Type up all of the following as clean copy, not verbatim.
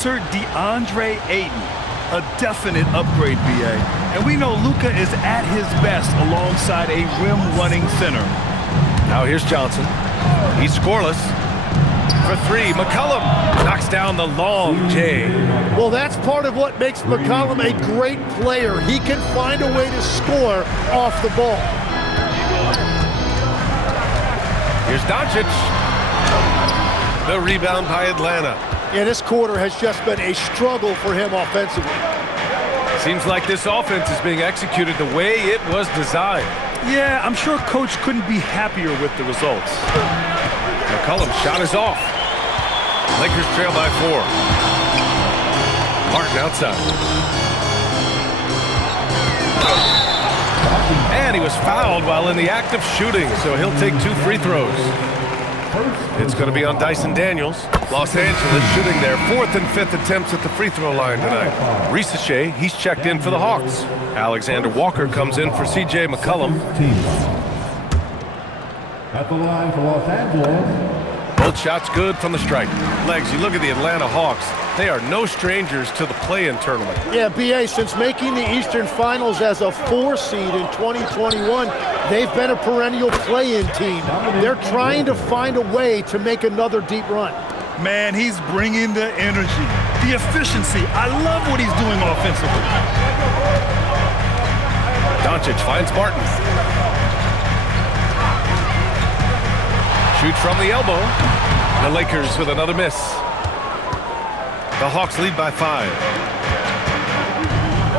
center, DeAndre Ayton. A definite upgrade, BA. And we know Luka is at his best alongside a rim-running center. Now here's Johnson. He's scoreless. For three, McCollum knocks down the long J. Well, that's part of what makes McCollum a great player. He can find a way to score off the ball. Here's Doncic. The rebound by Atlanta. Yeah, this quarter has just been a struggle for him offensively. Seems like this offense is being executed the way it was designed. Yeah, I'm sure Coach couldn't be happier with the results. McCollum's shot is off. Lakers trail by 4. Martin outside. And he was fouled while in the act of shooting, so he'll take 2 free throws. It's going to be on Dyson Daniels. Los Angeles shooting their 4th and 5th attempts at the free throw line tonight. Risacher, he's checked in for the Hawks. Alexander Walker comes in for C.J. McCollum. At the line for Los Angeles. Both shots good from the stripe. Legs, you look at the Atlanta Hawks. They are no strangers to the play-in tournament. Yeah, BA, since making the Eastern Finals as a 4 seed in 2021, they've been a perennial play-in team. They're trying to find a way to make another deep run. Man, he's bringing the energy, the efficiency. I love what he's doing offensively. Doncic finds Martin. Shoots from the elbow. The Lakers with another miss. The Hawks lead by 5.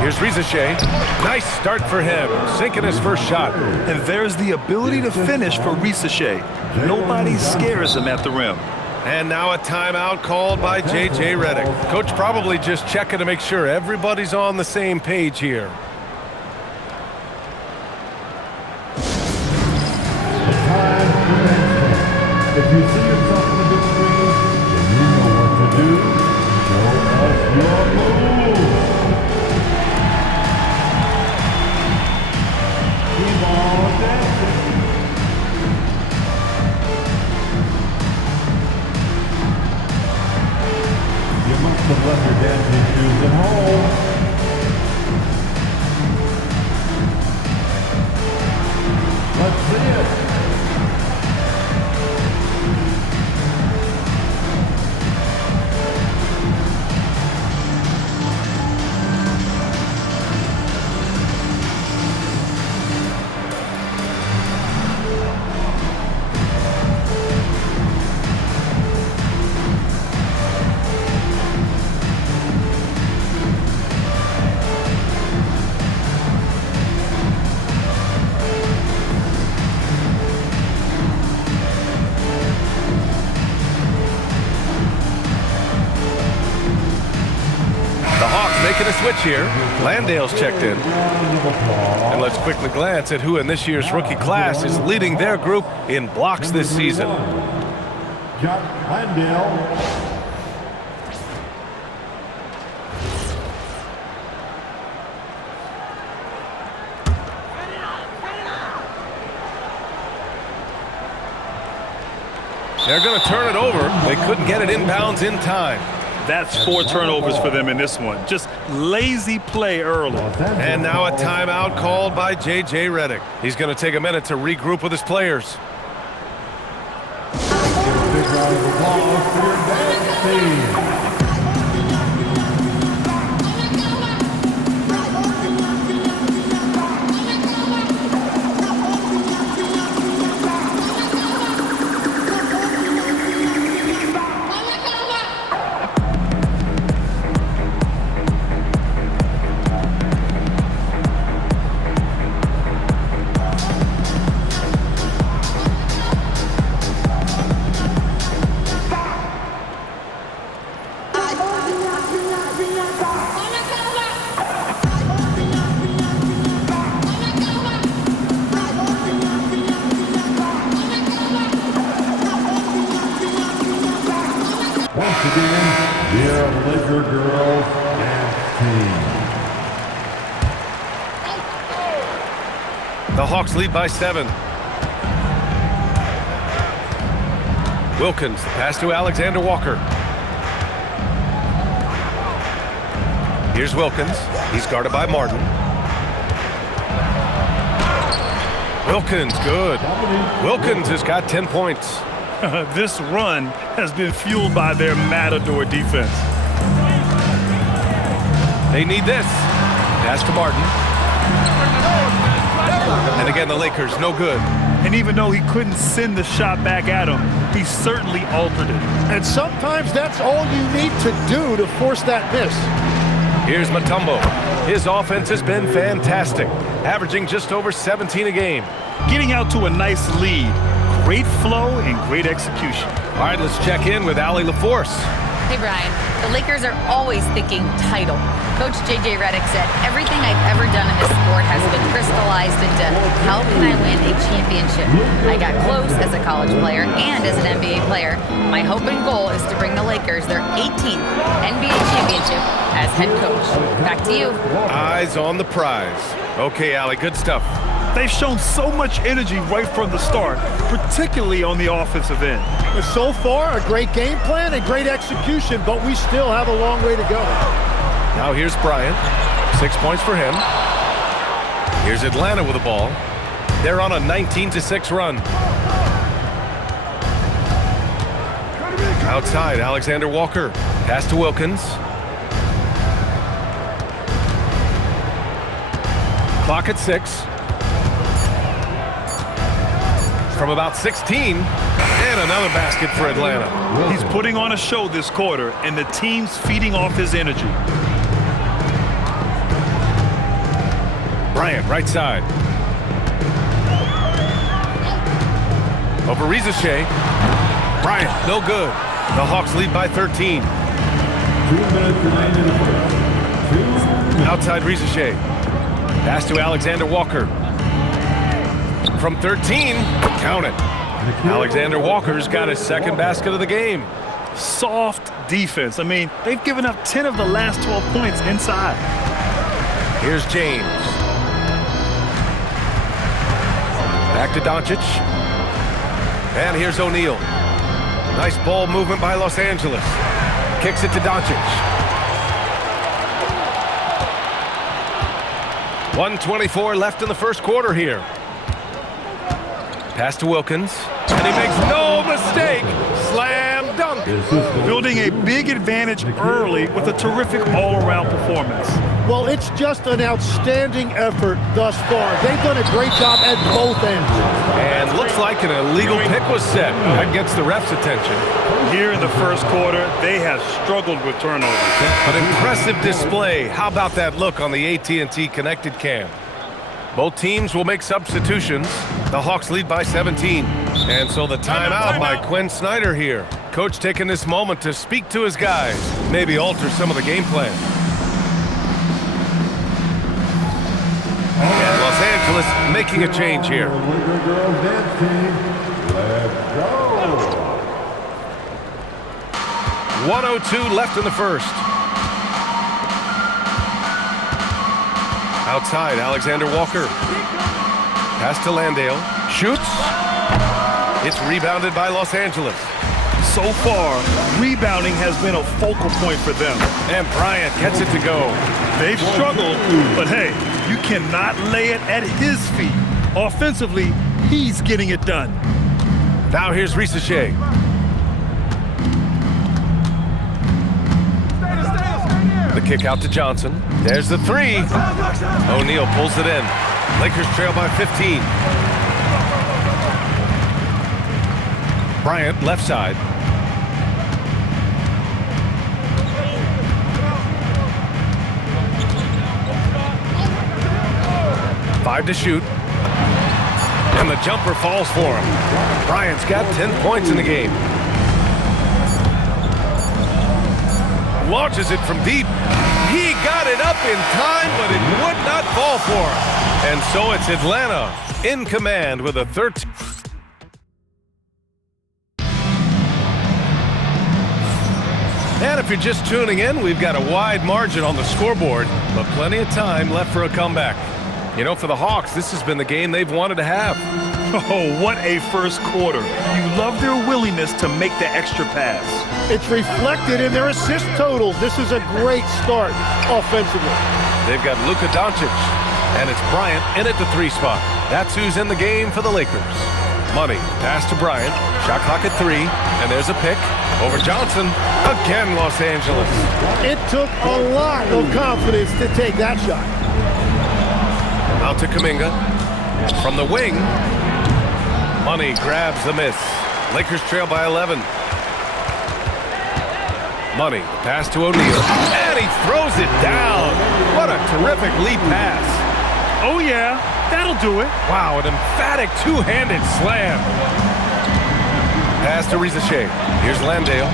Here's Risacher. Nice start for him, sinking his first shot. And there's the ability to finish for Risacher. Nobody scares him at the rim. And now a timeout called by J.J. Redick. Coach probably just checking to make sure everybody's on the same page here. If you see yourself on the big screen, then you know what to do. Show us your moves. Keep on dancing. You must have left your dancing shoes at home. Let's see it. Making a switch here. Landale's checked in. And let's quickly glance at who in this year's rookie class is leading their group in blocks this season. Jock Landale. They're going to turn it over. They couldn't get it inbounds in time. That's 4 turnovers for them in this one. Just lazy play early. And now a timeout called by J.J. Redick. He's going to take a minute to regroup with his players. Big round of applause for your dance team. Once again, your Laker girls dance team. The Hawks lead by 7. Wilkins, the pass to Alexander Walker. Here's Wilkins. He's guarded by Martin. Wilkins, good. Wilkins has got 10 points. This run has been fueled by their Matador defense. They need this. Pass to Martin. And again, the Lakers, no good. And even though he couldn't send the shot back at him, he certainly altered it. And sometimes that's all you need to do to force that miss. Here's Mutombo. His offense has been fantastic, averaging just over 17 a game. Getting out to a nice lead. Great flow and great execution. All right, let's check in with Allie LaForce. Hey, Brian. The Lakers are always thinking title. Coach J.J. Redick said, everything I've ever done in this sport has been crystallized into how can I win a championship? I got close as a college player and as an NBA player. My hope and goal is to bring the Lakers their 18th NBA championship as head coach. Back to you. Eyes on the prize. Okay, Allie, good stuff. They've shown so much energy right from the start, particularly on the offensive end. So far, a great game plan and great execution, but we still have a long way to go. Now here's Bryant. 6 points for him. Here's Atlanta with the ball. They're on a 19-6 run. Outside, Alexander Walker. Pass to Wilkins. Clock at 6. From about 16, and another basket for Atlanta. He's putting on a show this quarter, and the team's feeding off his energy. Bryant, right side. Over Rizachet. Bryant, no good. The Hawks lead by 13. 2 minutes remaining in the first. Outside Rizachet. Pass to Alexander Walker. From 13, count it. Alexander Walker's got his second basket of the game. Soft defense. I mean, they've given up 10 of the last 12 points inside. Here's James. Back to Doncic. And here's O'Neal. Nice ball movement by Los Angeles. Kicks it to Doncic. 1:24 left in the first quarter here. Pass to Wilkins, and he makes no mistake. Slam dunk. Building a big advantage early with a terrific all-around performance. Well, it's just an outstanding effort thus far. They've done a great job at both ends. And looks like an illegal pick was set. That gets the ref's attention. Here in the first quarter, they have struggled with turnovers. An impressive display. How about that look on the AT&T connected cam? Both teams will make substitutions. The Hawks lead by 17. And so the timeout by Quinn Snyder here. Coach taking this moment to speak to his guys, maybe alter some of the game plan. And Los Angeles making a change here. Laker girls dance team, let's go. 1:02 left in the first. Outside, Alexander Walker. Pass to Landale. Shoots. It's rebounded by Los Angeles. So far, rebounding has been a focal point for them. And Bryant gets it to go. They've struggled, but hey, you cannot lay it at his feet. Offensively, he's getting it done. Now here's Rizachet. The kick out to Johnson. There's the three. O'Neal pulls it in. Lakers trail by 15. Bryant, left side. Five to shoot. And the jumper falls for him. Bryant's got 10 points in the game. Launches it from deep. He got it up in time, but it would not fall for him. And so it's Atlanta in command with a 13. And if you're just tuning in, we've got a wide margin on the scoreboard, but plenty of time left for a comeback. You know, for the Hawks, this has been the game they've wanted to have. Oh, what a first quarter. You love their willingness to make the extra pass. It's reflected in their assist totals. This is a great start offensively. They've got Luka Doncic, and it's Bryant in at the 3 spot. That's who's in the game for the Lakers. Money, pass to Bryant, shot clock at 3, and there's a pick over Johnson. Again, Los Angeles. It took a lot of confidence to take that shot. Out to Kuminga. From the wing, Money grabs the miss. Lakers trail by 11. Money, pass to O'Neal, and he throws it down. What a terrific lead pass. Oh, yeah, that'll do it. Wow, an emphatic two-handed slam. Pass to Risa Shea. Here's Landale.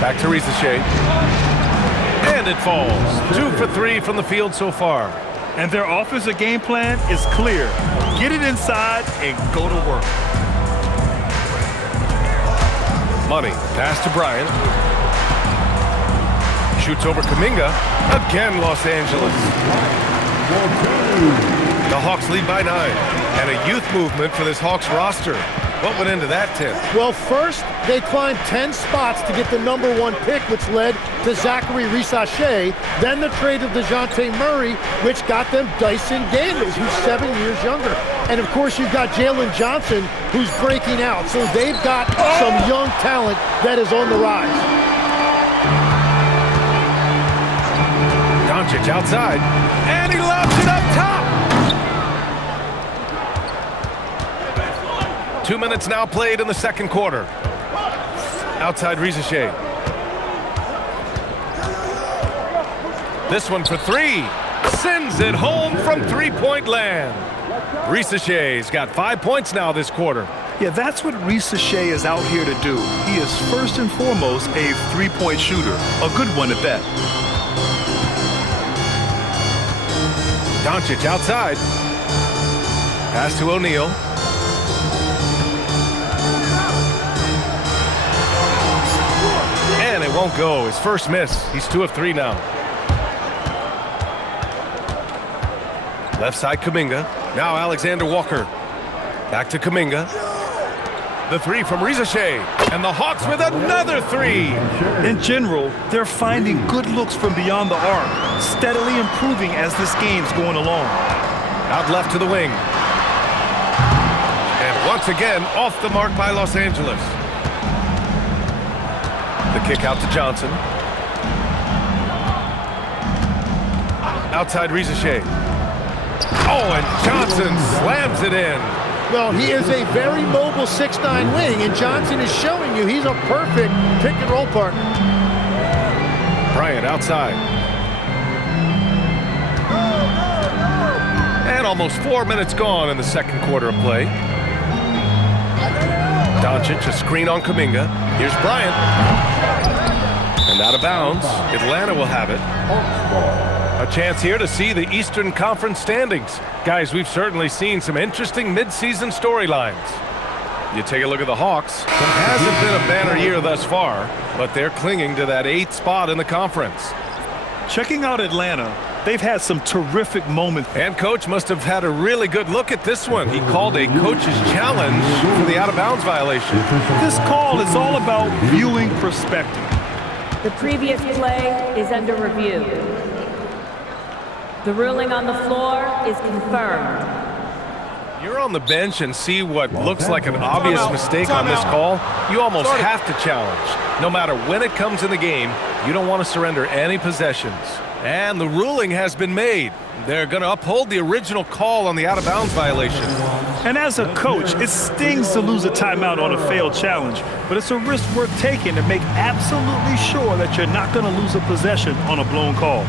Back to Risa Shea. And it falls. 2 for 3 from the field so far. And their offensive game plan is clear. Get it inside and go to work. Money, pass to Bryant. Shoots over Kuminga. Again, Los Angeles. The Hawks lead by 9. And a youth movement for this Hawks roster. What went into that, Tim? Well, first, they climbed 10 spots to get the #1 pick, which led to Zachary Risa-Shea. Then the trade of DeJounte Murray, which got them Dyson Daniels, who's 7 years younger. And, of course, you've got Jalen Johnson, who's breaking out. So they've got some young talent that is on the rise. Doncic outside, and he lobs it up top. 2 minutes now played in the second quarter. Outside Risa Shea. This one for 3. Sends it home from 3-point land. Risa Shea's got 5 points now this quarter. Yeah, that's what Risa Shea is out here to do. He is first and foremost a 3-point shooter. A good one at that. Doncic outside. Pass to O'Neal. And it won't go. His first miss. He's 2 of 3 now. Left side Kuminga. Now Alexander Walker. Back to Kuminga. The 3 from Risa Shea. And the Hawks with another 3. In general, they're finding good looks from beyond the arc, steadily improving as this game's going along. Out left to the wing. And once again, off the mark by Los Angeles. The kick out to Johnson. Outside Risa Shea. Oh, and Johnson slams it in. Well, he is a very mobile 6'9" wing, and Johnson is showing you he's a perfect pick-and-roll partner. Bryant outside. And almost 4 minutes gone in the second quarter of play. Doncic, a screen on Kuminga. Here's Bryant. And out of bounds. Atlanta will have it. A chance here to see the Eastern Conference standings. Guys, we've certainly seen some interesting midseason storylines. You take a look at the Hawks. Hasn't been a banner year thus far, but they're clinging to that 8th spot in the conference. Checking out Atlanta, they've had some terrific moments. And coach must have had a really good look at this one. He called a coach's challenge for the out-of-bounds violation. This call is all about viewing perspective. The previous play is under review. The ruling on the floor is confirmed. You're on the bench and see what looks like an obvious mistake on this call. You almost have to challenge. No matter when it comes in the game, you don't want to surrender any possessions. And the ruling has been made. They're going to uphold the original call on the out-of-bounds violation. And as a coach, it stings to lose a timeout on a failed challenge, but it's a risk worth taking to make absolutely sure that you're not going to lose a possession on a blown call.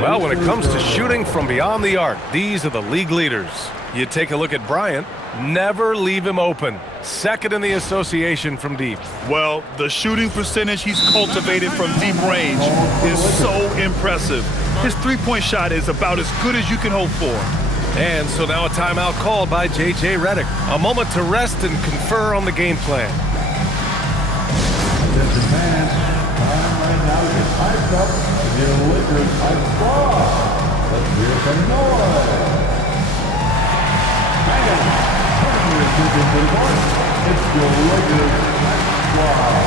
Well, when it comes to shooting from beyond the arc, these are the league leaders. You take a look at Bryant. Never leave him open. Second in the association from deep. Well, the shooting percentage he's cultivated from deep range is so impressive. His three-point shot is about as good as you can hope for. And so now a timeout called by J.J. Redick. A moment to rest and confer on the game plan. Attention fans, time right now to get hyped up to get a Lakers hype squad. Let's hear some noise. It's your Lakers hype squad.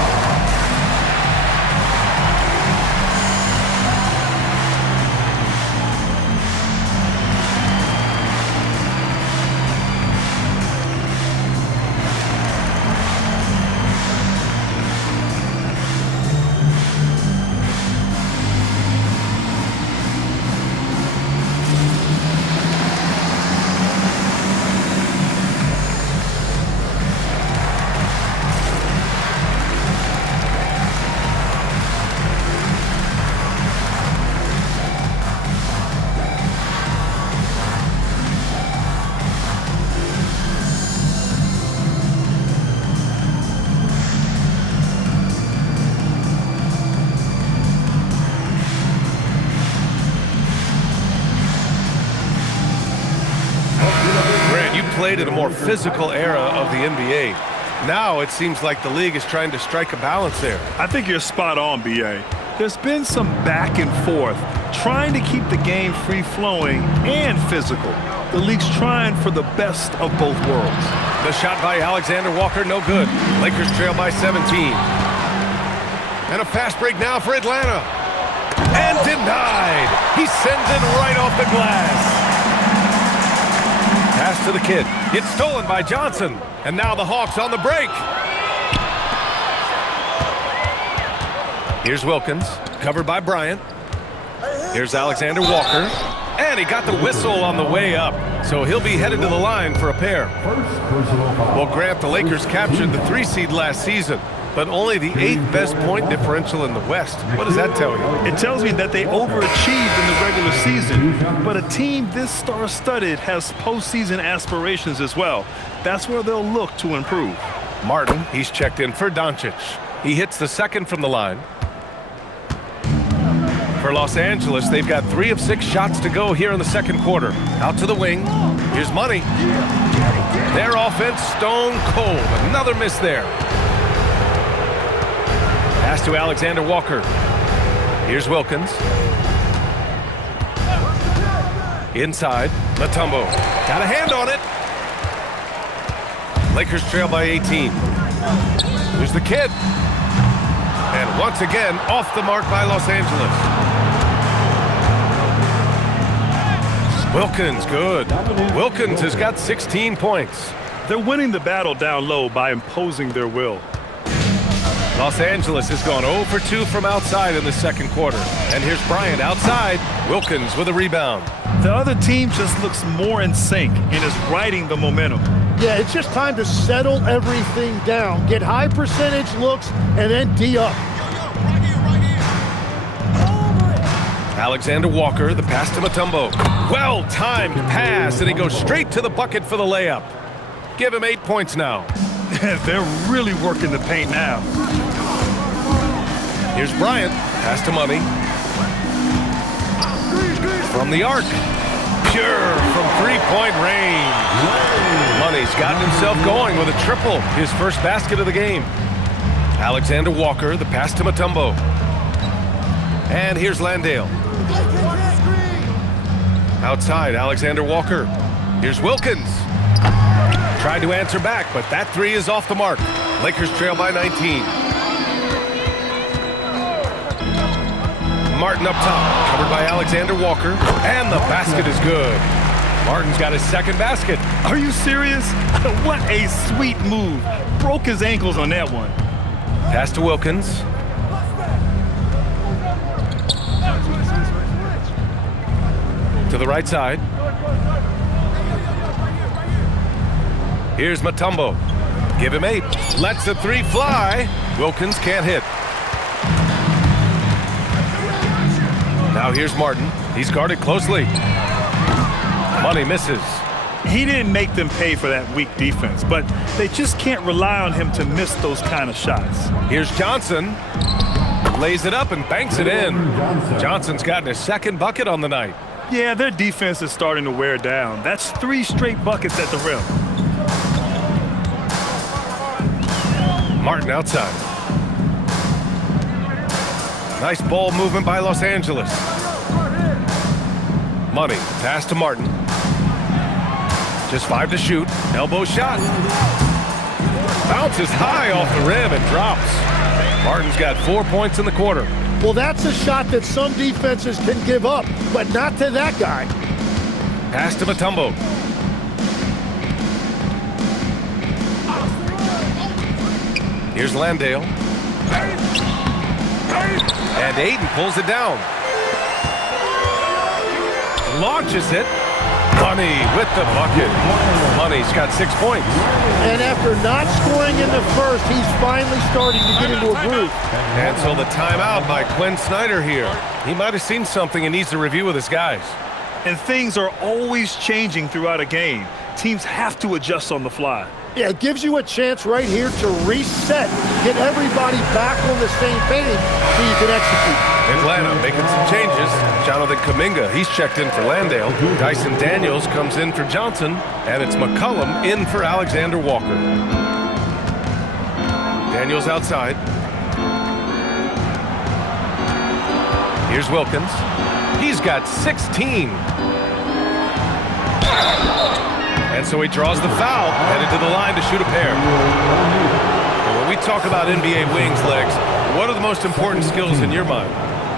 Played in a more physical era of the NBA. Now it seems like the league is trying to strike a balance there. I think you're spot on, B.A. There's been some back and forth, trying to keep the game free-flowing and physical. The league's trying for the best of both worlds. The shot by Alexander Walker, no good. Lakers trail by 17. And a fast break now for Atlanta. And denied. He sends it right off the glass. Pass to the kid. It's stolen by Johnson. And now the Hawks on the break. Here's Wilkins, covered by Bryant. Here's Alexander Walker. And he got the whistle on the way up. So he'll be headed to the line for a pair. Well, Grant, the Lakers captured the 3 seed last season, but only the 8th best point differential in the West. What does that tell you? It tells me that they overachieved in the regular season, but a team this star-studded has postseason aspirations as well. That's where they'll look to improve. Martin, he's checked in for Doncic. He hits the second from the line. For Los Angeles, they've got 3 of 6 shots to go here in the second quarter. Out to the wing. Here's Money. Their offense stone cold. Another miss there. Pass to Alexander Walker. Here's Wilkins. Inside, Mutombo. Got a hand on it. Lakers trail by 18. Here's the kid. And once again, off the mark by Los Angeles. Wilkins, good. Wilkins has got 16 points. They're winning the battle down low by imposing their will. Los Angeles has gone 0 for 2 from outside in the second quarter. And here's Bryant outside. Wilkins with a rebound. The other team just looks more in sync and is riding the momentum. Yeah, it's just time to settle everything down. Get high percentage looks and then D up. Alexander Walker, the pass to Mutombo. Well-timed pass, and he goes straight to the bucket for the layup. Give him 8 points now. They're really working the paint now. Here's Bryant. Pass to Money. From the arc. Pure from three-point range. Money's gotten himself going with a triple. His first basket of the game. Alexander Walker, the pass to Mutombo. And here's Landale. Outside, Alexander Walker. Here's Wilkins. Tried to answer back, but that 3 is off the mark. Lakers trail by 19. Martin up top, covered by Alexander Walker, and the basket is good. Martin's got his second basket. Are you serious? What a sweet move. Broke his ankles on that one. Pass to Wilkins. To the right side. Here's Mutombo. Give him 8. Lets the 3 fly. Wilkins can't hit. Now here's Martin. He's guarded closely. Money misses. He didn't make them pay for that weak defense, but they just can't rely on him to miss those kind of shots. Here's Johnson. Lays it up and banks it in. Johnson's gotten his second bucket on the night. Yeah, their defense is starting to wear down. That's 3 straight buckets at the rim. Martin outside. Nice ball movement by Los Angeles. Money, pass to Martin. Just 5 to shoot. Elbow shot. Bounces high off the rim and drops. Martin's got 4 points in the quarter. Well, that's a shot that some defenses can give up, but not to that guy. Pass to Mutombo. Here's Landale. And Ayton pulls it down. Launches it. Money with the bucket. Money's got 6 points. And after not scoring in the first, he's finally starting to get into a groove. And so the timeout by Quinn Snyder here. He might have seen something and needs to review with his guys. And things are always changing throughout a game. Teams have to adjust on the fly. Yeah, it gives you a chance right here to reset, get everybody back on the same page so you can execute. Atlanta making some changes. Jonathan Kuminga, he's checked in for Landale. Dyson Daniels comes in for Johnson, and it's McCollum in for Alexander Walker. Daniels outside. Here's Wilkins. He's got 16. And so he draws the foul, headed to the line to shoot a pair. And when we talk about NBA wings, Legs, what are the most important skills in your mind?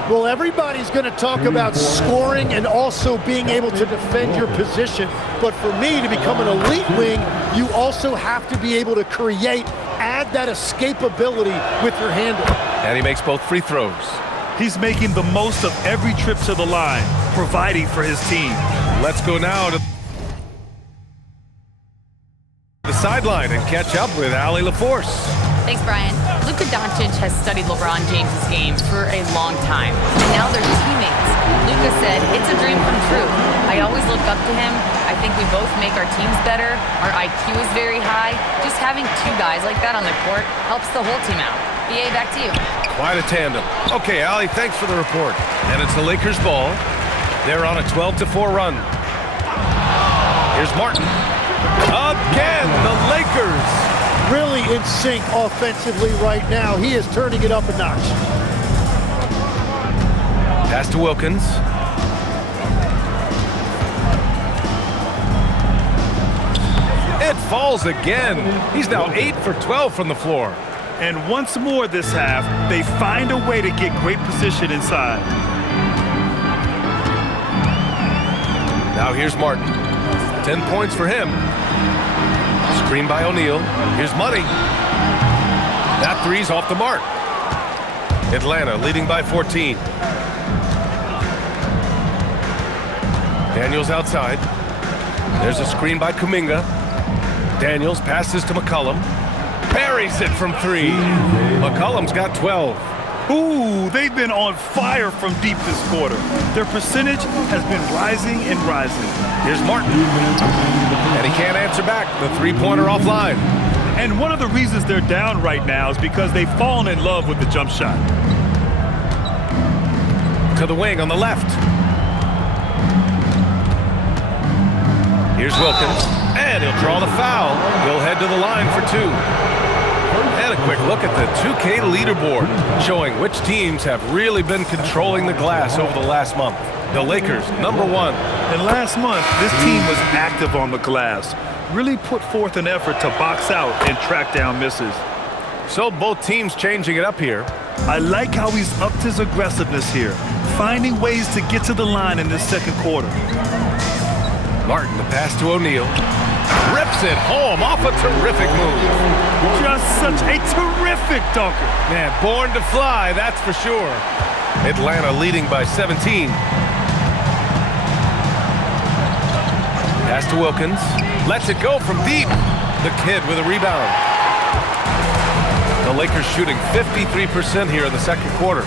Well, everybody's going to talk about scoring and also being able to defend your position. But for me, to become an elite wing, you also have to be able to create, add that escapability with your handle. And he makes both free throws. He's making the most of every trip to the line, providing for his team. Let's go now to the sideline and catch up with Allie LaForce. Thanks, Brian. Luka Doncic has studied LeBron James' game for a long time, and now they're teammates. Luka said, "It's a dream come true. I always look up to him. I think we both make our teams better. Our IQ is very high. Just having 2 guys like that on the court helps the whole team out." BA, back to you. Quite a tandem. Okay, Allie, thanks for the report. And it's the Lakers' ball. They're on a 12-4 run. Here's Martin. Again, the Lakers. Really in sync offensively right now. He is turning it up a notch. Pass to Wilkins. It falls again. He's now 8 for 12 from the floor. And once more this half, they find a way to get great position inside. Now here's Martin. 10 points for him. Screen by O'Neal. Here's Money. That three's off the mark. Atlanta leading by 14. Daniels outside. There's a screen by Kuminga. Daniels passes to McCollum. Buries it from 3. McCollum's got 12. Ooh, they've been on fire from deep this quarter. Their percentage has been rising and rising. Here's Martin. And he can't answer back. The three-pointer offline. And one of the reasons they're down right now is because they've fallen in love with the jump shot. To the wing on the left. Here's Wilkins. And he'll draw the foul. He'll head to the line for 2. And a quick look at the 2K leaderboard, showing which teams have really been controlling the glass over the last month. The Lakers, number 1. And last month, this team was active on the glass, really put forth an effort to box out and track down misses. So both teams changing it up here. I like how he's upped his aggressiveness here, finding ways to get to the line in this second quarter. Martin, the pass to O'Neal. Rips it home off a terrific move. Just such a terrific dunker. Man, born to fly, that's for sure. Atlanta leading by 17. Pass to Wilkins. Lets it go from deep. The kid with a rebound. The Lakers shooting 53% here in the second quarter.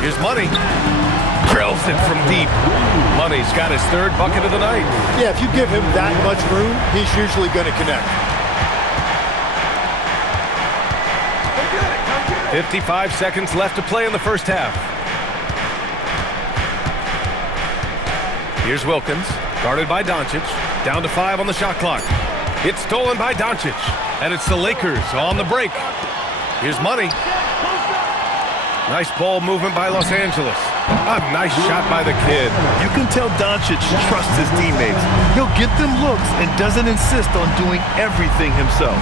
Here's Money. Drills it from deep. Money's got his third bucket of the night. Yeah, if you give him that much room, he's usually going to connect. 55 seconds left to play in the first half. Here's Wilkins, guarded by Doncic. Down to 5 on the shot clock. It's stolen by Doncic, and it's the Lakers on the break. Here's Money. Nice ball movement by Los Angeles. A nice shot by the kid. You can tell Doncic trusts his teammates. He'll get them looks and doesn't insist on doing everything himself.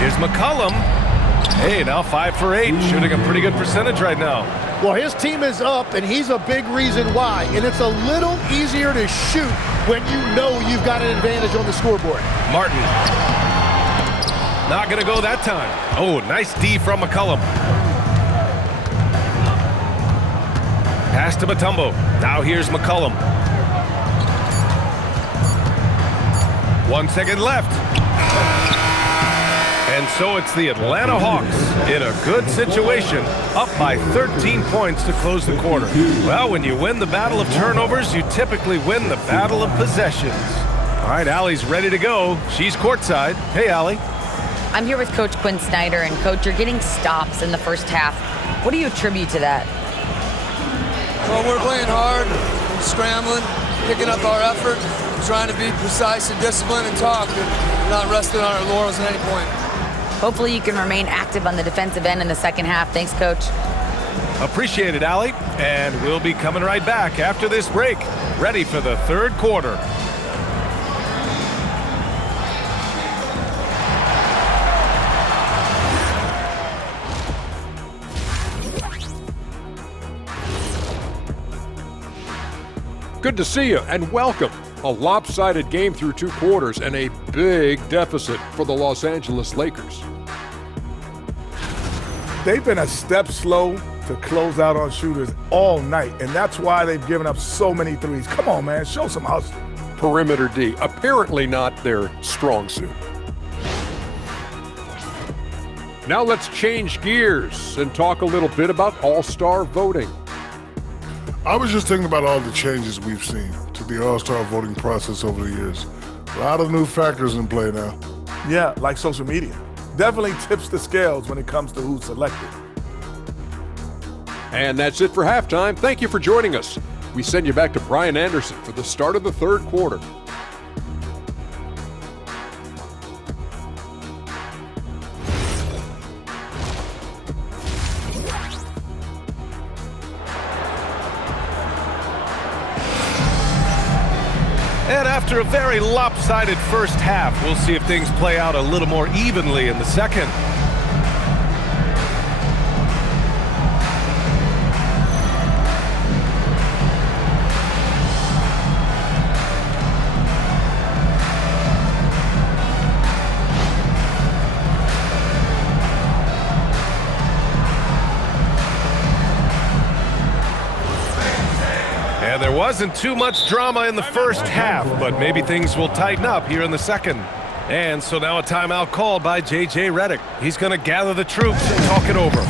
Here's McCollum. Hey, now 5 for 8, shooting a pretty good percentage right now. Well, his team is up, and he's a big reason why. And it's a little easier to shoot when you know you've got an advantage on the scoreboard. Martin. Not going to go that time. Oh, nice D from McCollum. Pass to Mutombo. Now here's McCollum. 1 second left. And so it's the Atlanta Hawks in a good situation, up by 13 points to close the quarter. Well, when you win the battle of turnovers, you typically win the battle of possessions. All right, Allie's ready to go. She's courtside. Hey, Allie. I'm here with Coach Quinn Snyder, and Coach, you're getting stops in the first half. What do you attribute to that? Well, we're playing hard, scrambling, picking up our effort, trying to be precise and disciplined and talk, and not resting on our laurels at any point. Hopefully you can remain active on the defensive end in the second half. Thanks, Coach. Appreciate it, Allie. And we'll be coming right back after this break, ready for the third quarter. Good to see you and welcome. A lopsided game through 2 quarters and a big deficit for the Los Angeles Lakers. They've been a step slow to close out on shooters all night, and that's why they've given up so many threes. Come on, man, show some hustle. Perimeter D, apparently not their strong suit. Now let's change gears and talk a little bit about All-Star voting. I was just thinking about all the changes we've seen to the All-Star voting process over the years. A lot of new factors in play now. Yeah, like social media. Definitely tips the scales when it comes to who's selected. And that's it for halftime. Thank you for joining us. We send you back to Brian Anderson for the start of the third quarter. And after a very lopsided first half, we'll see if things play out a little more evenly in the second. And there wasn't too much drama in the first half, but maybe things will tighten up here in the second. And so now a timeout called by J.J. Redick. He's going to gather the troops and talk it over.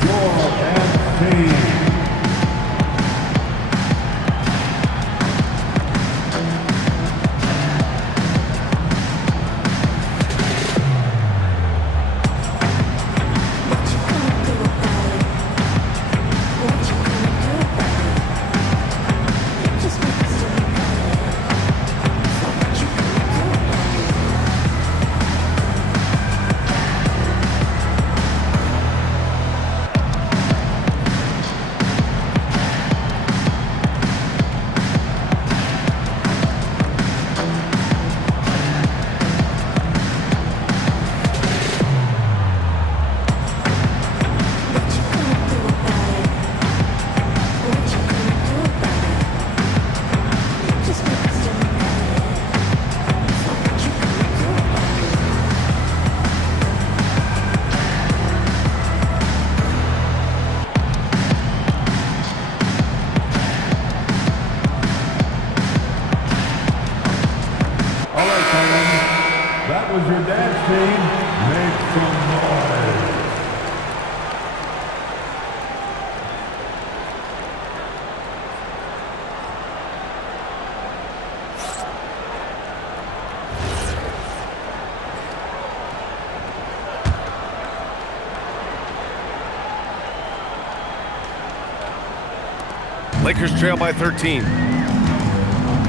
Lakers trail by 13.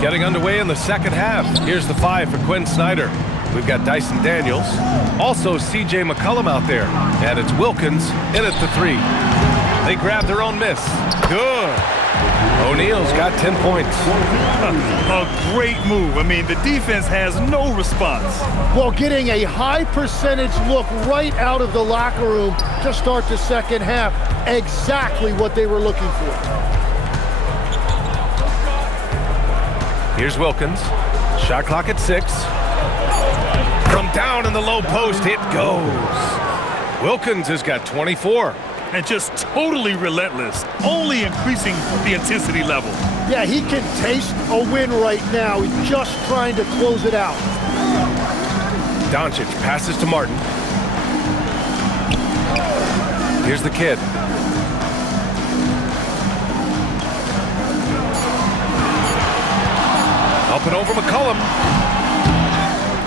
Getting underway in the second half. Here's the 5 for Quinn Snyder. We've got Dyson Daniels. Also C.J. McCollum out there. And it's Wilkins in at the 3. They grab their own miss. Good. O'Neal's got 10 points. A great move. I mean, the defense has no response. Well, getting a high percentage look right out of the locker room to start the second half. Exactly what they were looking for. Here's Wilkins. Shot clock at 6. From down in the low post, it goes. Wilkins has got 24. And just totally relentless, only increasing the intensity level. Yeah, he can taste a win right now. He's just trying to close it out. Doncic passes to Martin. Here's the kid. Up and over McCollum.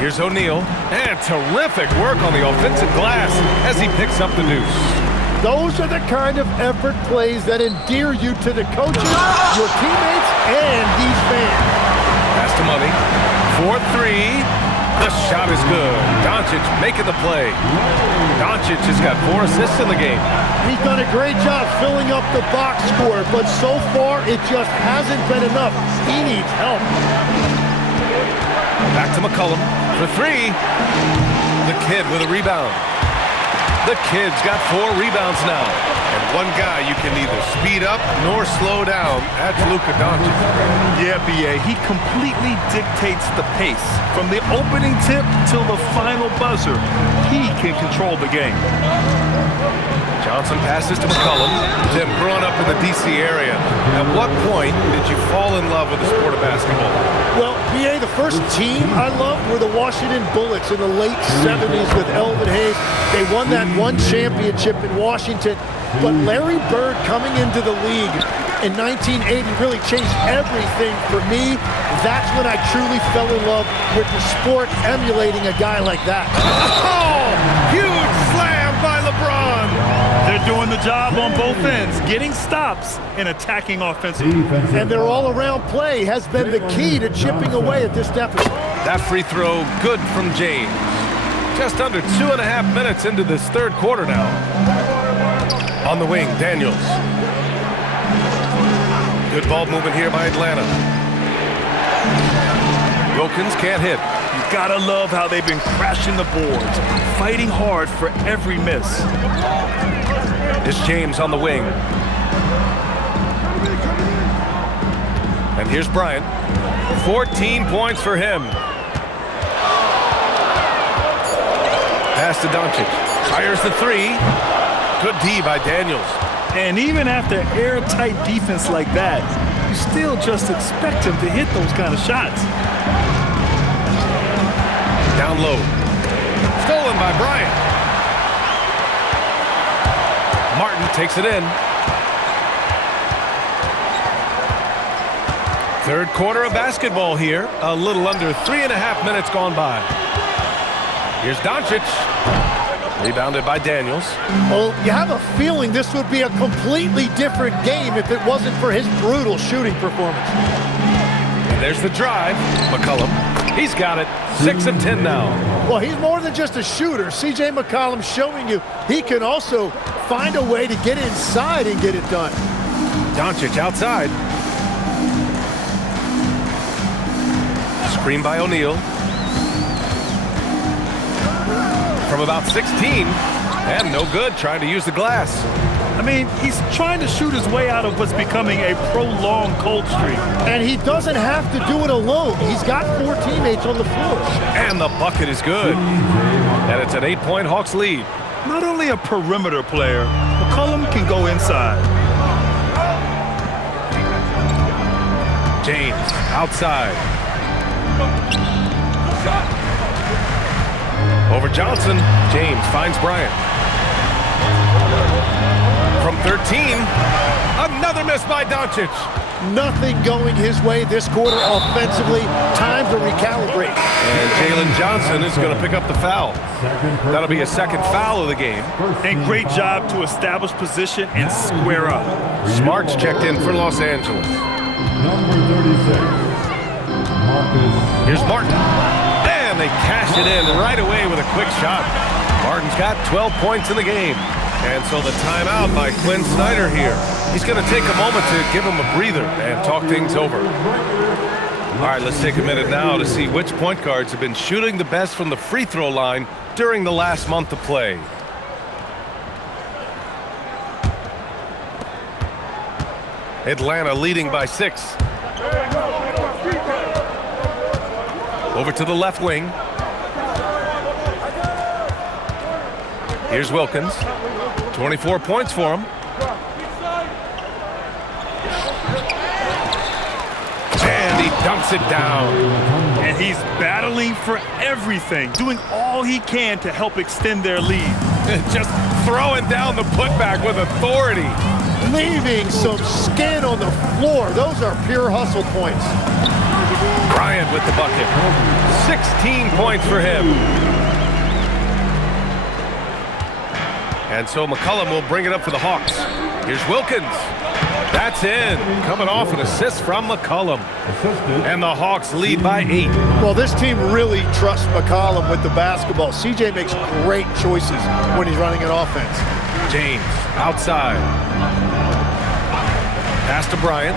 Here's O'Neal. And terrific work on the offensive glass as he picks up the deuce. Those are the kind of effort plays that endear you to the coaches, your teammates, and these fans. Pass to Money. 4-3. The shot is good. Doncic making the play. Doncic has got 4 assists in the game. He's done a great job filling up the box score, but so far it just hasn't been enough. He needs help. Back to McCollum for 3. The kid with a rebound. The kid's got 4 rebounds now. And one guy you can neither speed up nor slow down. That's Luka Doncic. Yeah, B.A., he completely dictates the pace. From the opening tip till the final buzzer, he can control the game. Johnson passes to McCollum. Tim, growing up in the D.C. area, at what point did you fall in love with the sport of basketball? Well, B.A., the first team I loved were the Washington Bullets in the late 70s with Elvin Hayes. They won that one championship in Washington. But Larry Bird coming into the league in 1980 really changed everything for me. That's when I truly fell in love with the sport, emulating a guy like that. Oh! Huge slam by LeBron! They're doing the job on both ends, getting stops and attacking offensively. And their all-around play has been the key to chipping away at this deficit. That free throw, good from James. Just under 2.5 minutes into this third quarter now. On the wing, Daniels. Good ball movement here by Atlanta. Wilkins can't hit. You gotta love how they've been crashing the boards, fighting hard for every miss. It's James on the wing. And here's Bryant. 14 points for him. Pass to Doncic. Fires the 3. Good D by Daniels. And even after airtight defense like that, you still just expect him to hit those kind of shots. Down low. Stolen by Bryant. Martin takes it in. Third quarter of basketball here. A little under 3.5 minutes gone by. Here's Doncic. Rebounded by Daniels. Well, you have a feeling this would be a completely different game if it wasn't for his brutal shooting performance. And there's the drive. McCollum. He's got it. 6 of 10 now. Well, he's more than just a shooter. C.J. McCollum showing you he can also find a way to get inside and get it done. Doncic outside. Screen by O'Neal. From about 16, and no good, trying to use the glass. I mean, he's trying to shoot his way out of what's becoming a prolonged cold streak. And he doesn't have to do it alone. He's got 4 teammates on the floor. And the bucket is good. And it's an 8-point Hawks lead. Not only a perimeter player, McCollum can go inside. James outside. Over Johnson. James finds Bryant. From 13, another miss by Doncic. Nothing going his way this quarter offensively. Time to recalibrate. And Jalen Johnson is going to pick up the foul. That'll be a second foul of the game. And great job to establish position and square up. Smart's checked in for Los Angeles. Number 36, Marcus. Here's Martin. And they cash it in right away with a quick shot. Martin's got 12 points in the game. And so the timeout by Quinn Snyder here. He's going to take a moment to give him a breather and talk things over. All right, let's take a minute now to see which point guards have been shooting the best from the free throw line during the last month of play. Atlanta leading by 6. Over to the left wing. Here's Wilkins. 24 points for him. And he dunks it down. And he's battling for everything, doing all he can to help extend their lead. Just throwing down the putback with authority. Leaving some skin on the floor. Those are pure hustle points. Bryant with the bucket. 16 points for him. And so McCollum will bring it up for the Hawks. Here's Wilkins. That's in. Coming off an assist from McCollum. And the Hawks lead by 8. Well, this team really trusts McCollum with the basketball. CJ makes great choices when he's running an offense. James outside. Pass to Bryant.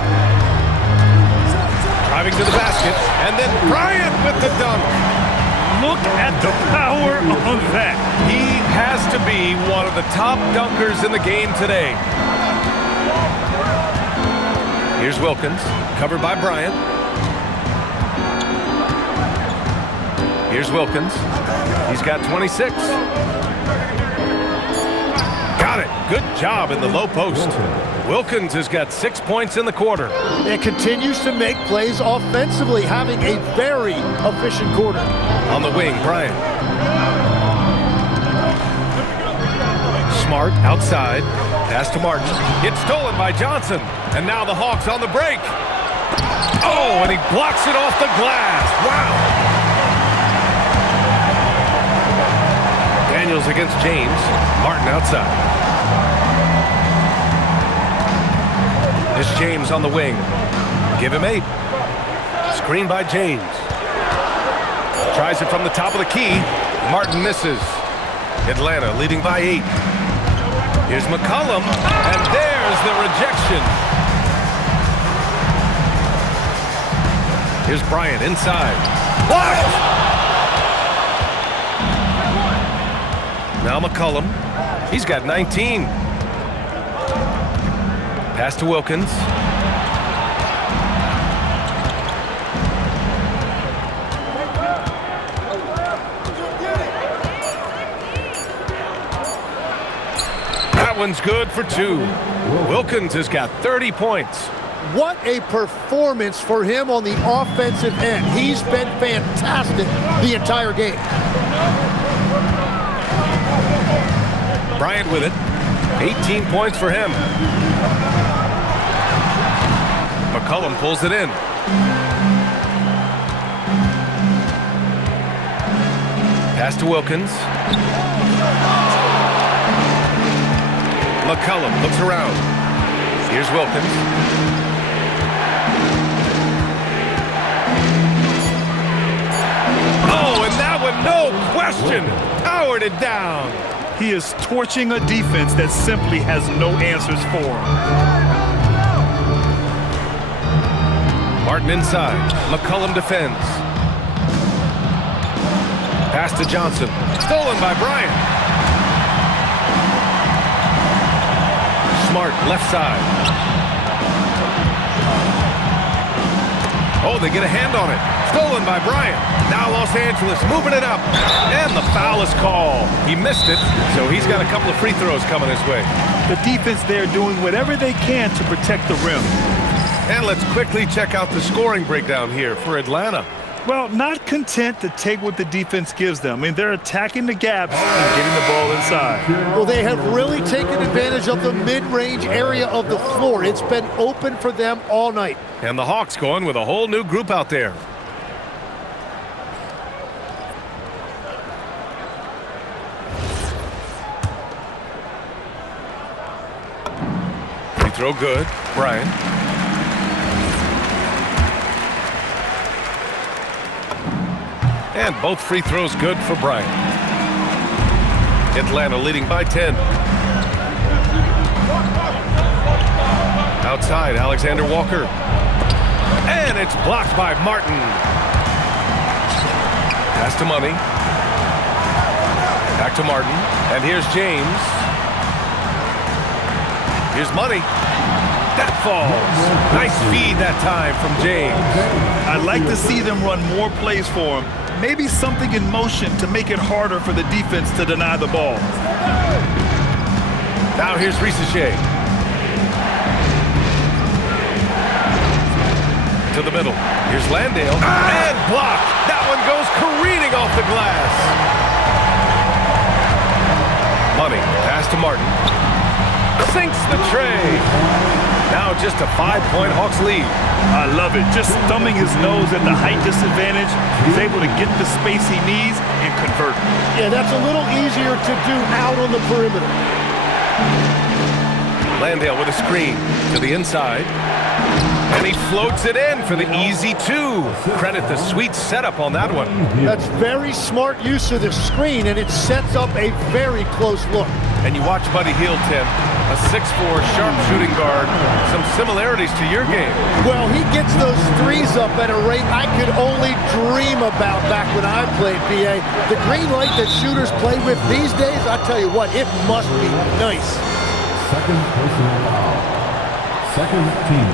Driving to the basket. And then Bryant with the dunk. Look at the power of that. He has to be one of the top dunkers in the game today. Here's Wilkins, covered by Bryant. Here's Wilkins. He's got 26. Got it. Good job in the low post. Wilkins has got 6 points in the quarter. And continues to make plays offensively, having a very efficient quarter. On the wing, Bryant. Smart outside. Pass to Martin. It's stolen by Johnson. And now the Hawks on the break. Oh, and he blocks it off the glass. Wow. Daniels against James. Martin outside. This James on the wing. Give him 8. Screen by James. Tries it from the top of the key. Martin misses. Atlanta leading by 8. Here's McCollum, and there's the rejection. Here's Bryant inside. Blocked! Now McCollum. He's got 19. Pass to Wilkins. That one's good for 2. Wilkins has got 30 points. What a performance for him on the offensive end. He's been fantastic the entire game. Bryant with it. 18 points for him. McCollum pulls it in. Pass to Wilkins. McCollum looks around. Here's Wilkins. Oh, and that one, no question, powered it down. He is torching a defense that simply has no answers for him. Martin inside. McCollum defends. Pass to Johnson. Stolen by Bryant. Smart left side. Oh, they get a hand on it. Stolen by Bryant. Now Los Angeles moving it up. And the foul is called. He missed it, so he's got a couple of free throws coming his way. The defense there doing whatever they can to protect the rim. And let's quickly check out the scoring breakdown here for Atlanta. Well, not content to take what the defense gives them. I mean, they're attacking the gaps and getting the ball inside. Well, they have really taken advantage of the mid-range area of the floor. It's been open for them all night. And the Hawks going with a whole new group out there. Free throw good. Bryant. And both free throws good for Bryant. Atlanta leading by 10. Outside, Alexander Walker. And it's blocked by Martin. Pass to Money. Back to Martin. And here's James. Here's Money. That falls. Nice feed that time from James. I'd like to see them run more plays for him. Maybe something in motion to make it harder for the defense to deny the ball. Now here's Risacher. To the middle. Here's Landale. And blocked. That one goes careening off the glass. Money. Pass to Martin. Sinks the tray. Now just a 5-point Hawks lead. I love it. Just thumbing his nose at the height disadvantage. He's able to get the space he needs and convert. Yeah, that's a little easier to do out on the perimeter. Landale with a screen to the inside. And he floats it in for the easy two. Credit the sweet setup on that one. That's very smart use of the screen, and it sets up a very close look. And you watch Buddy Hield, Tim, a 6'4", sharp shooting guard. Some similarities to your game. Well, he gets those threes up at a rate I could only dream about back when I played, BA. The green light that shooters play with these days, I tell you what, it must be nice. Second personal foul. Second team.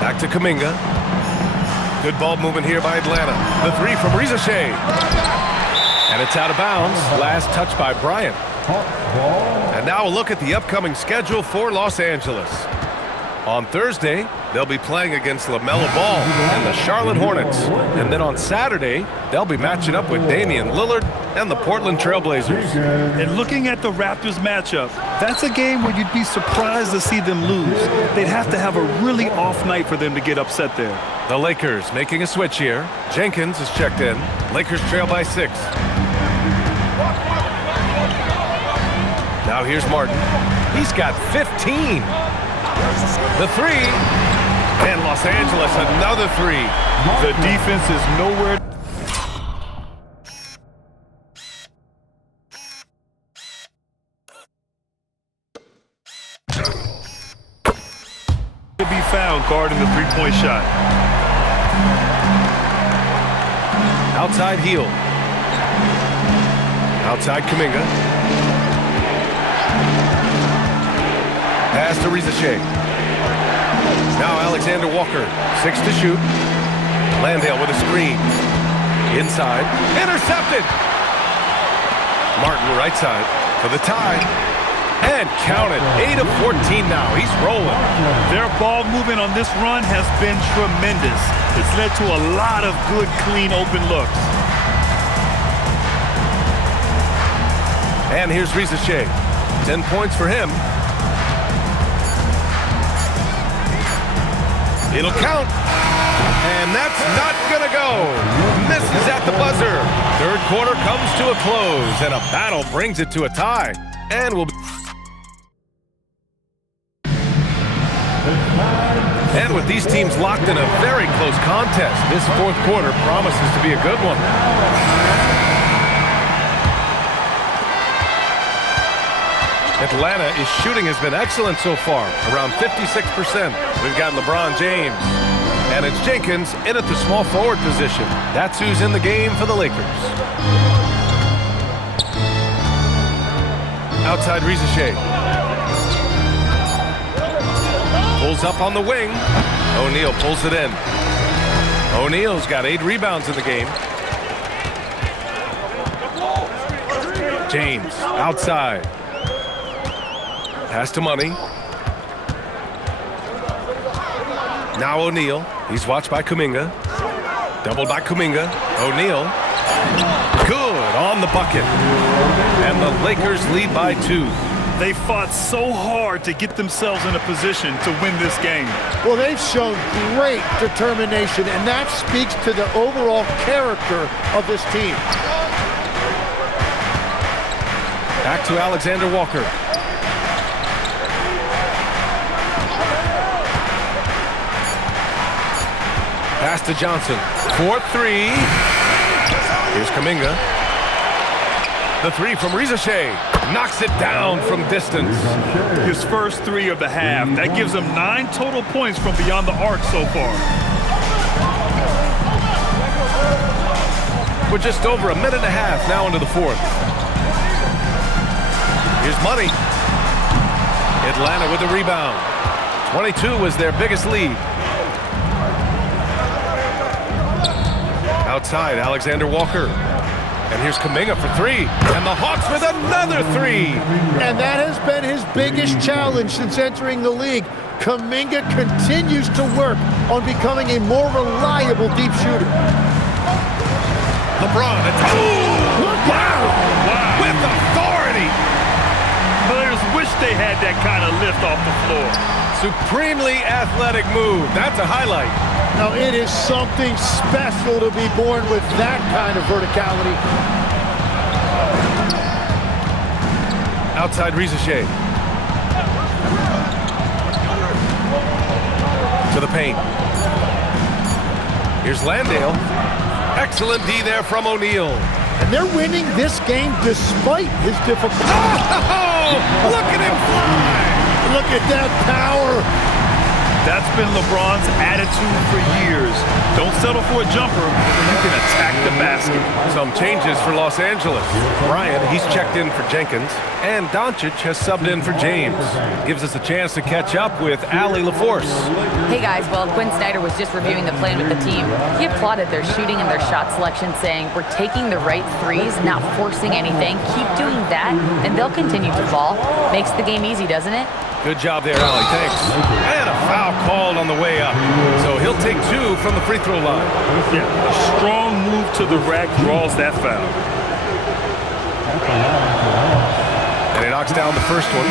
Back to Kuminga. Good ball movement here by Atlanta. The three from Risacher. And it's out of bounds. Last touch by Bryant. And now a look at the upcoming schedule for Los Angeles. On Thursday, they'll be playing against LaMelo Ball and the Charlotte Hornets. And then on Saturday, they'll be matching up with Damian Lillard and the Portland Trailblazers. And looking at the Raptors matchup, that's a game where you'd be surprised to see them lose. They'd have to have a really off night for them to get upset there. The Lakers making a switch here. Jenkins is checked in. Lakers trail by 6. Now here's Martin. He's got 15. The three. And Los Angeles another three. The defense is nowhere. To be found guarding the three-point shot. Outside Hield. Outside Kuminga. Pass to Risacher. Now Alexander Walker. 6 to shoot. Landale with a screen. Inside. Intercepted. Martin right side for the tie. And count it. 8 of 14 now. He's rolling. Their ball movement on this run has been tremendous. It's led to a lot of good, clean, open looks. And here's Risacher. 10 points for him. It'll count. And that's not going to go. Misses at the buzzer. Third quarter comes to a close, and a battle brings it to a tie. And we'll be... And with these teams locked in a very close contest, this fourth quarter promises to be a good one. Atlanta is shooting has been excellent so far, around 56%. We've got LeBron James, and it's Jenkins in at the small forward position. That's who's in the game for the Lakers. Outside Risacher. Pulls up on the wing. O'Neal pulls it in. O'Neal's got 8 rebounds in the game. James outside. Pass to Money. Now O'Neal. He's watched by Kuminga. Doubled by Kuminga. O'Neal. Good on the bucket. And the Lakers lead by 2. They fought so hard to get themselves in a position to win this game. Well, they've shown great determination, and that speaks to the overall character of this team. Back to Alexander Walker. Pass to Johnson. 4-3. Here's Kuminga. The 3 from Reza Shea. Knocks it down from distance. His first 3 of the half. That gives him 9 total points from beyond the arc so far. We're just over a minute and a half now into the 4th. Here's Money. Atlanta with the rebound. 22 was their biggest lead. Outside, Alexander Walker. And here's Kuminga for 3. And the Hawks with another 3. And that has been his biggest challenge since entering the league. Kuminga continues to work on becoming a more reliable deep shooter. LeBron. Wow! With authority. Players wish they had that kind of lift off the floor. Supremely athletic move. That's a highlight. Now, it is something special to be born with that kind of verticality. Outside Reza Shea. To the paint. Here's Landale. Excellent D there from O'Neal. And they're winning this game despite his difficulty. Oh! Look at him fly! Look at that power. That's been LeBron's attitude for years. Don't settle for a jumper when you can attack the basket. Some changes for Los Angeles. Bryant, he's checked in for Jenkins. And Doncic has subbed in for James. Gives us a chance to catch up with Allie LaForce. Hey guys, well, Quinn Snyder was just reviewing the plan with the team. He applauded their shooting and their shot selection, saying, we're taking the right threes, not forcing anything. Keep doing that, and they'll continue to fall. Makes the game easy, doesn't it? Good job there, Allie. Thanks. And a foul called on the way up. So he'll take 2 from the free throw line. Yeah, a strong move to the rack draws that foul. And he knocks down the first one.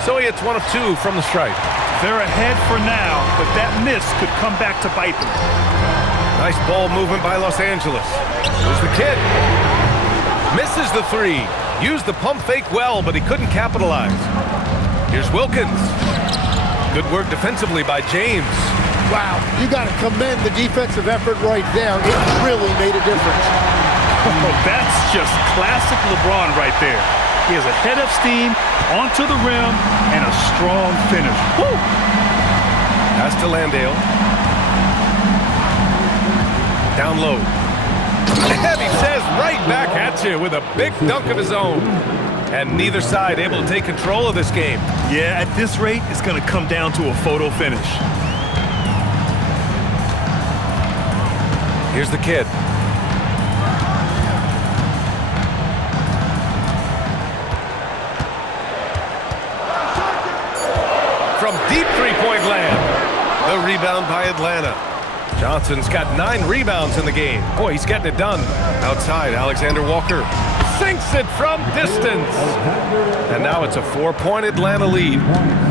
So he hits 1 of 2 from the stripe. They're ahead for now, but that miss could come back to bite them. Nice ball movement by Los Angeles. Here's the kid. Misses the 3. Used the pump fake well, but he couldn't capitalize. Here's Wilkins. Good work defensively by James. Wow, you got to commend the defensive effort right there. It really made a difference. Oh, that's just classic LeBron right there. He has a head of steam, onto the rim, and a strong finish. Woo! Pass to Landale. Down low. And he says right back at you with a big dunk of his own. And neither side able to take control of this game. Yeah, at this rate, it's going to come down to a photo finish. Here's the kid. From deep three-point land. The rebound by Atlanta. Johnson's got 9 rebounds in the game. Boy, he's getting it done. Outside, Alexander Walker sinks it from distance. And now it's a 4-point Atlanta lead.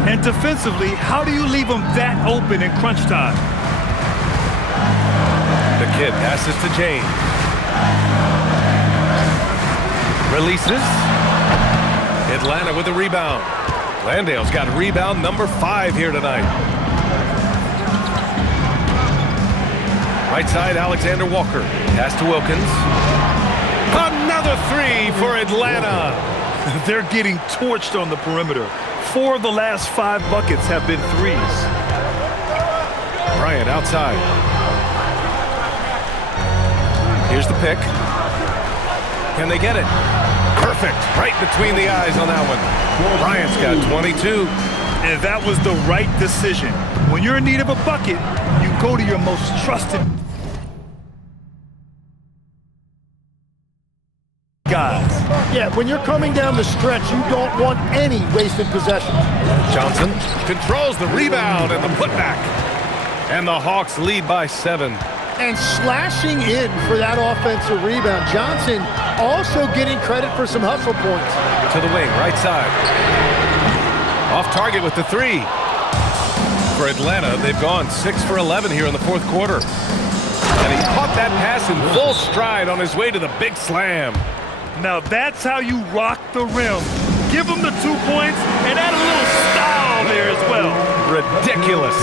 And defensively, how do you leave them that open in crunch time? The kid passes to James. Releases. Atlanta with the rebound. Landale's got rebound number 5 here tonight. Right side, Alexander Walker. Pass to Wilkins. Another 3 for Atlanta. They're getting torched on the perimeter. 4 of the last 5 buckets have been threes. Bryant outside. Here's the pick. Can they get it? Perfect. Right between the eyes on that one. Bryant's got 22. And that was the right decision. When you're in need of a bucket, you go to your most trusted. guys. Yeah, when you're coming down the stretch, you don't want any wasted possession. Johnson controls the rebound and the putback. And the Hawks lead by 7. And slashing in for that offensive rebound. Johnson also getting credit for some hustle points. To the wing, right side. Off target with the 3. For Atlanta, they've gone 6 for 11 here in the fourth quarter. And he caught that pass in full stride on his way to the big slam. Now that's how you rock the rim. Give him the 2 points and add a little style there as well. Ridiculous.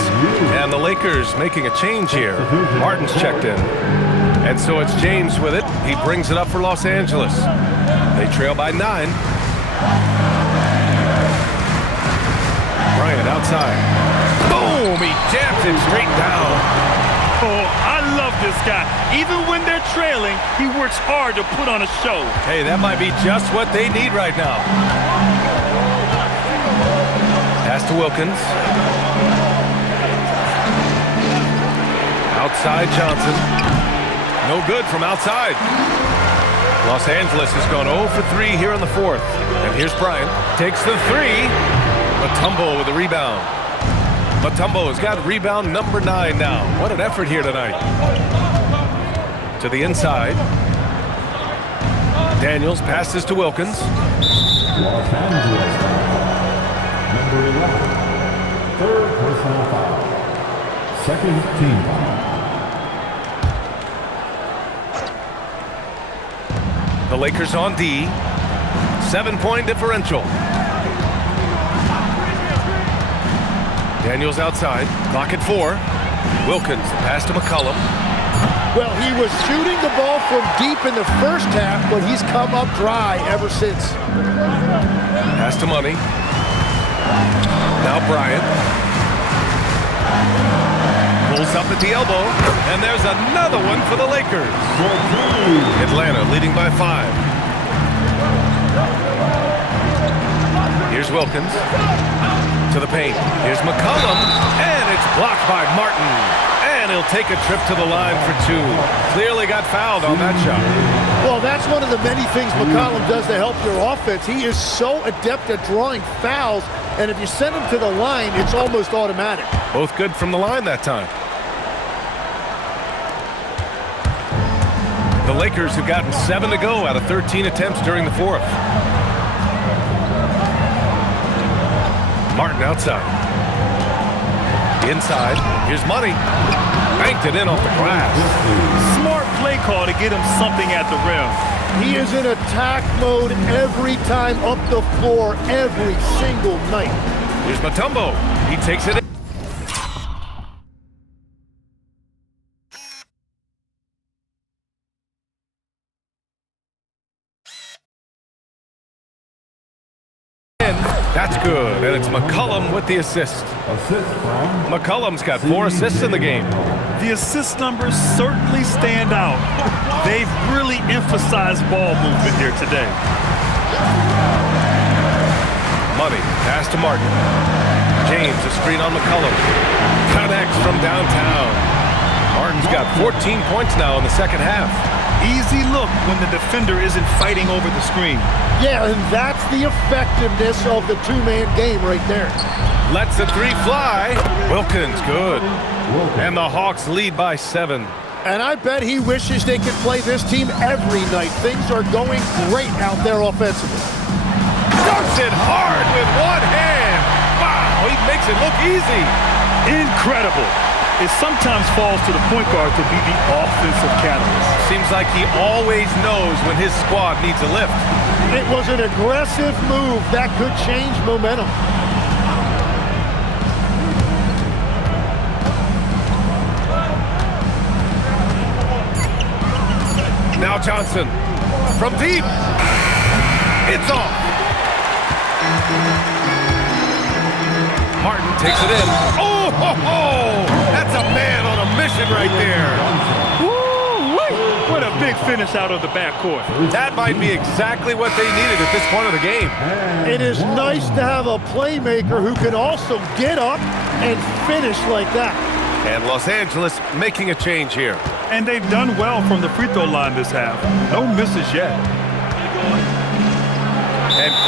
And the Lakers making a change here. Martin's checked in. And so it's James with it. He brings it up for Los Angeles. They trail by 9. Bryant outside. Boom! He jams it straight down. Oh, I love this guy. Even when they're trailing, he works hard to put on a show. Hey, that might be just what they need right now. Pass to Wilkins. Outside Johnson. No good from outside. Los Angeles has gone 0 for 3 here in the fourth. And here's Bryant. Takes the 3. Mutombo with the rebound. Mutombo has got rebound number 9 now. What an effort here tonight. To the inside. Daniels passes to Wilkins. Los Angeles number 11. Third personal foul. Second team foul. The Lakers on D. 7-point differential. Daniels outside. Clock at 4. Wilkins, the pass to McCollum. Well, he was shooting the ball from deep in the first half, but he's come up dry ever since. Pass to Money. Now Bryant. Pulls up at the elbow. And there's another one for the Lakers. Atlanta leading by 5. Here's Wilkins. To the paint. Here's McCollum. And it's blocked by Martin. And he'll take a trip to the line for 2. Clearly got fouled on that shot. Well, that's one of the many things McCollum does to help your offense. He is so adept at drawing fouls, and if you send him to the line, it's almost automatic. Both good from the line that time. The Lakers have gotten 7 to go out of 13 attempts during the fourth. Martin outside. Inside. Here's Money. Banked it in off the glass. Smart play call to get him something at the rim. He is in attack mode every time up the floor, every single night. Here's Mutombo. He takes it in. That's good, and it's McCollum with the assist. McCollum's got 4 assists in the game. The assist numbers certainly stand out. They've really emphasized ball movement here today. Money, pass to Martin. James, a screen on McCollum. Connects from downtown. Martin's got 14 points now in the second half. Easy look when the defender isn't fighting over the screen. Yeah, and that's the effectiveness of the two-man game right there. Lets the 3 fly. Wilkins, good. And the Hawks lead by 7. And I bet he wishes they could play this team every night. Things are going great out there offensively. Dunks it hard with one hand. Wow, he makes it look easy. Incredible. It sometimes falls to the point guard to be the offensive catalyst. Seems like he always knows when his squad needs a lift. It was an aggressive move that could change momentum. Now Johnson from deep. It's off. Martin takes it in. Oh, ho, ho! That's a man on a mission right there. Woo-wee! What a big finish out of the backcourt. That might be exactly what they needed at this point of the game. It is nice to have a playmaker who can also get up and finish like that. And Los Angeles making a change here. And they've done well from the free throw line this half. No misses yet.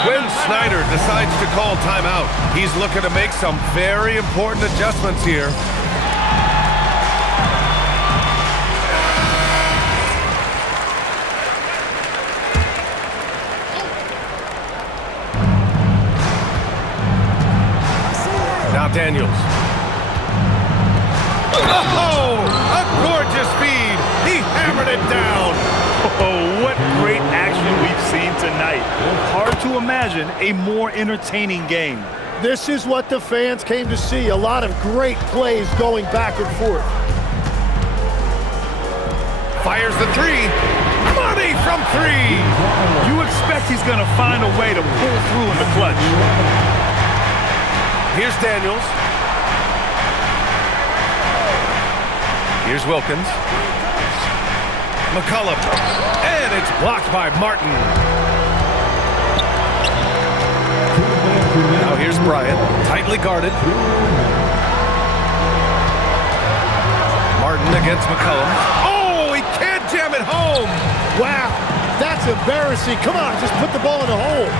Quinn Snyder decides to call timeout. He's looking to make some very important adjustments here. Now Daniels. Oh, a gorgeous feed. He hammered it down. Oh, what great action we've seen tonight. Hard to imagine a more entertaining game. This is what the fans came to see. A lot of great plays going back and forth. Fires the three. Money from three. You expect he's going to find a way to pull through in the clutch. Here's Daniels. Here's Wilkins. McCollum. And it's blocked by Martin. Now here's Bryant. Tightly guarded. Martin against McCollum. Oh, he can't jam it home. Wow, that's embarrassing. Come on, just put the ball in the hole.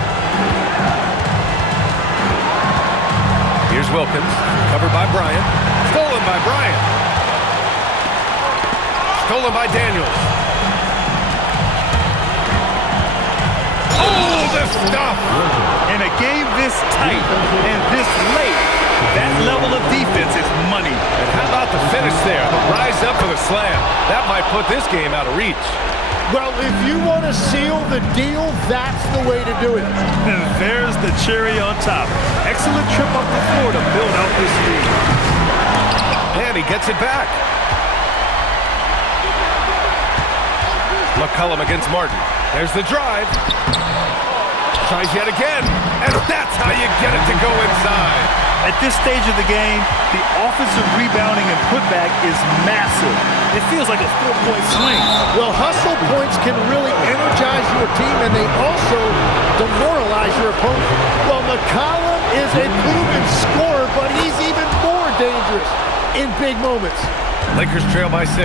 Here's Wilkins. Covered by Bryant. Stolen by Bryant. Stolen by Daniels. Oh, the stuff! In a game this tight and this late, that level of defense is money. And how about the finish there? The rise up for the slam. That might put this game out of reach. Well, if you want to seal the deal, that's the way to do it. And there's the cherry on top. Excellent trip up the floor to build out this lead. And he gets it back. McCollum against Martin. There's the drive. Tries yet again. And that's how you get it to go inside. At this stage of the game, the offensive rebounding and putback is massive. It feels like a 4-point swing. Well, hustle points can really energize your team, and they also demoralize your opponent. Well, McCollum is a proven scorer, but he's even more dangerous in big moments. Lakers trail by 6.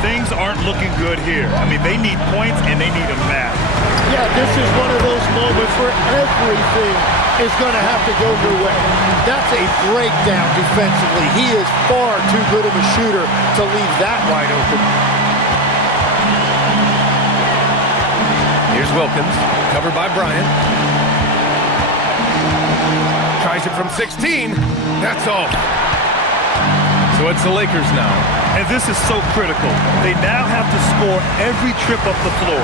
Things aren't looking good here. I mean, they need points, and they need them bad. Yeah, this is one of those moments where everything is going to have to go your way. That's a breakdown defensively. He is far too good of a shooter to leave that wide open. Here's Wilkins, covered by Bryant. Tries it from 16. That's off. So it's the Lakers now. And this is so critical. They now have to score every trip up the floor.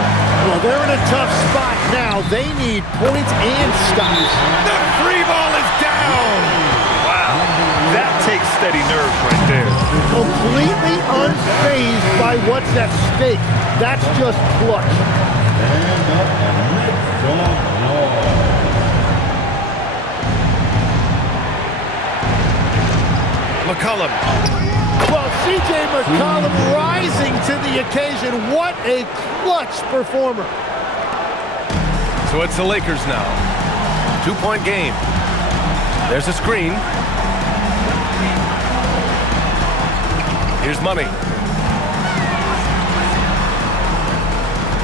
Well, they're in a tough spot now. They need points and stops. The free ball is down. Wow. That takes steady nerves right there. Completely unfazed by what's at stake. That's just clutch. McCollum. Well, C.J. McCollum rising to the occasion. What a clutch performer. So it's the Lakers now. 2-point game. There's a screen. Here's Money.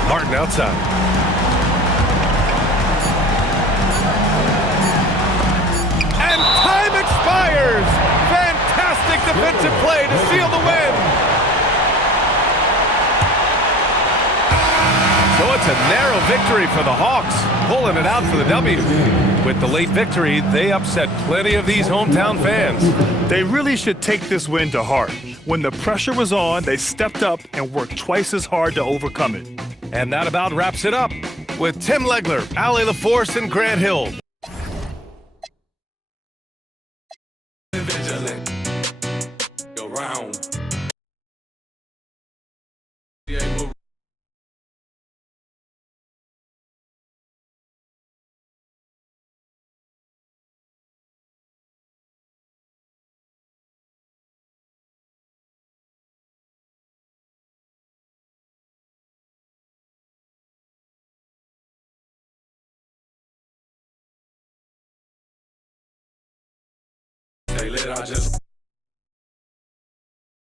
Martin outside. And time expires. Fantastic defensive play to seal the win. So it's a narrow victory for the Hawks, pulling it out for the W. With the late victory, they upset plenty of these hometown fans. They really should take this win to heart. When the pressure was on, they stepped up and worked twice as hard to overcome it. And that about wraps it up with Tim Legler, Allie LaForce, and Grant Hill. Stay lit, I just